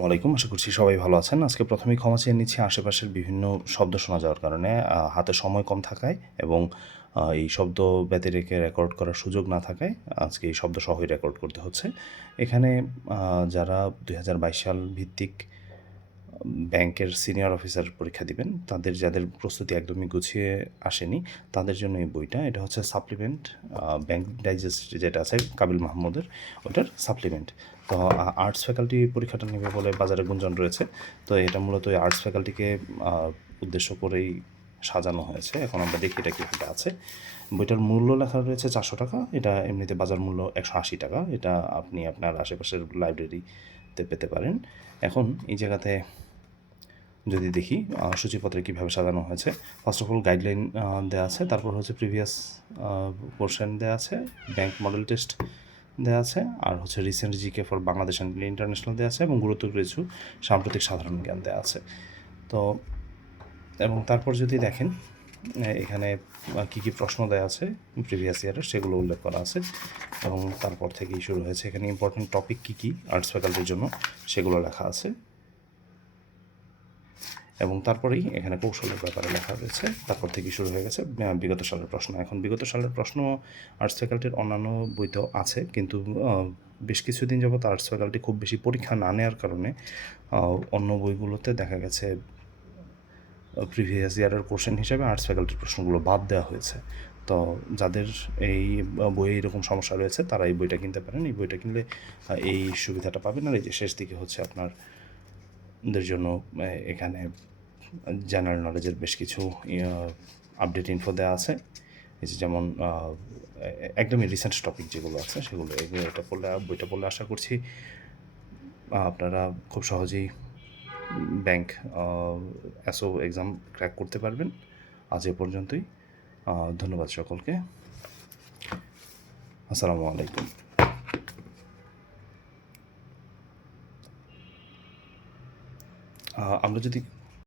আসসালামু আলাইকুম। আশা করছি সবাই ভালো আছেন। আজকে প্রথমেই ক্ষমা চেয়ে নিচ্ছি আশেপাশের বিভিন্ন শব্দ শোনা যাওয়ার কারণে। হাতে সময় কম থাকায় এবং এই শব্দ ব্যতি রেখে রেকর্ড করার সুযোগ না থাকায় আজকে এই শব্দ সহই রেকর্ড করতে হচ্ছে। এখানে যারা দু হাজার বাইশ সাল ভিত্তিক ব্যাংকের সিনিয়র অফিসার পরীক্ষা দিবেন। তাদের যাদের প্রস্তুতি একদমই গুছিয়ে আসেনি, তাদের জন্য এই বইটা। এটা হচ্ছে সাপ্লিমেন্ট ব্যাংক ডাইজেস্ট যেটা আছে কাবিল মাহমুদের, ওটার সাপ্লিমেন্ট। তো আর্টস ফ্যাকাল্টি পরীক্ষাটা নেবে বলে বাজারে গুঞ্জন রয়েছে। তো এটা মূলত আর্টস ফ্যাকাল্টিকে উদ্দেশ্য করেই সাজানো হয়েছে। এখন আমরা দেখি এটা কীভাবে আছে। বইটার মূল্য লেখা রয়েছে চারশো টাকা। এটা এমনিতে বাজার মূল্য একশো আশি টাকা। এটা আপনি আপনার আশেপাশের লাইব্রেরিতে পেতে পারেন। এখন এই জায়গাতে যদি দেখি সূচিপত্রে কীভাবে সাজানো হয়েছে। ফার্স্ট অফ অল গাইডলাইন দেওয়া আছে। তারপর হচ্ছে প্রিভিয়াস পোর্শন দেওয়া আছে। ব্যাংক মডেল টেস্ট দেওয়া আছে। আর হচ্ছে recent GK for Bangladesh international দেওয়া আছে। এবং গুরুত্ব কিছু সাম্প্রতিক সাধারণ জ্ঞান দেওয়া আছে। তো এবং তারপর যদি দেখেন এখানে কী কী প্রশ্ন দেওয়া আছে প্রিভিয়াস ইয়ারের সেগুলো উল্লেখ করা আছে এবং তারপর থেকেই শুরু হয়েছে। এখানে ইম্পর্টেন্ট টপিক কী কী? আর্টস ফ্যাকাল্টির জন্য সেগুলো লেখা আছে। এবং তারপরেই এখানে কৌশলের ব্যাপারে লেখা রয়েছে তারপর থেকে শুরু হয়ে গেছে বিগত সালের প্রশ্ন। এখন বিগত সালের প্রশ্ন আর্টস ফ্যাকাল্টির অন্যান্য বইতেও আছে, কিন্তু বেশ কিছুদিন যাবত আর্টস ফ্যাকাল্টি খুব বেশি পরীক্ষা না নেওয়ার কারণে অন্য বইগুলোতে দেখা গেছে প্রিভিয়াস ইয়ারের কোশ্চেন হিসেবে আর্টস ফ্যাকাল্টির প্রশ্নগুলো বাদ দেওয়া হয়েছে। তো যাদের এই বইয়ে এরকম সমস্যা রয়েছে, তারা এই বইটা কিনতে পারেন। এই বইটা কিনলে এই সুবিধাটা পাবেন। আর এই যে শেষ দিকে হচ্ছে আপনার দের জন্য এখানে জেনারেল নলেজের বেশ কিছু আপডেট ইনফো দেওয়া আছে। এই যে যেমন একদমই রিসেন্ট টপিক যেগুলো আছে, সেগুলো এটা পড়লে, বইটা পড়লে আশা করছি আপনারা খুব সহজেই ব্যাংক অ্যাসো এক্সাম ক্র্যাক করতে পারবেন। আজ এ পর্যন্তই। ধন্যবাদ সকলকে। আসসালামু আলাইকুম। আমরা যদি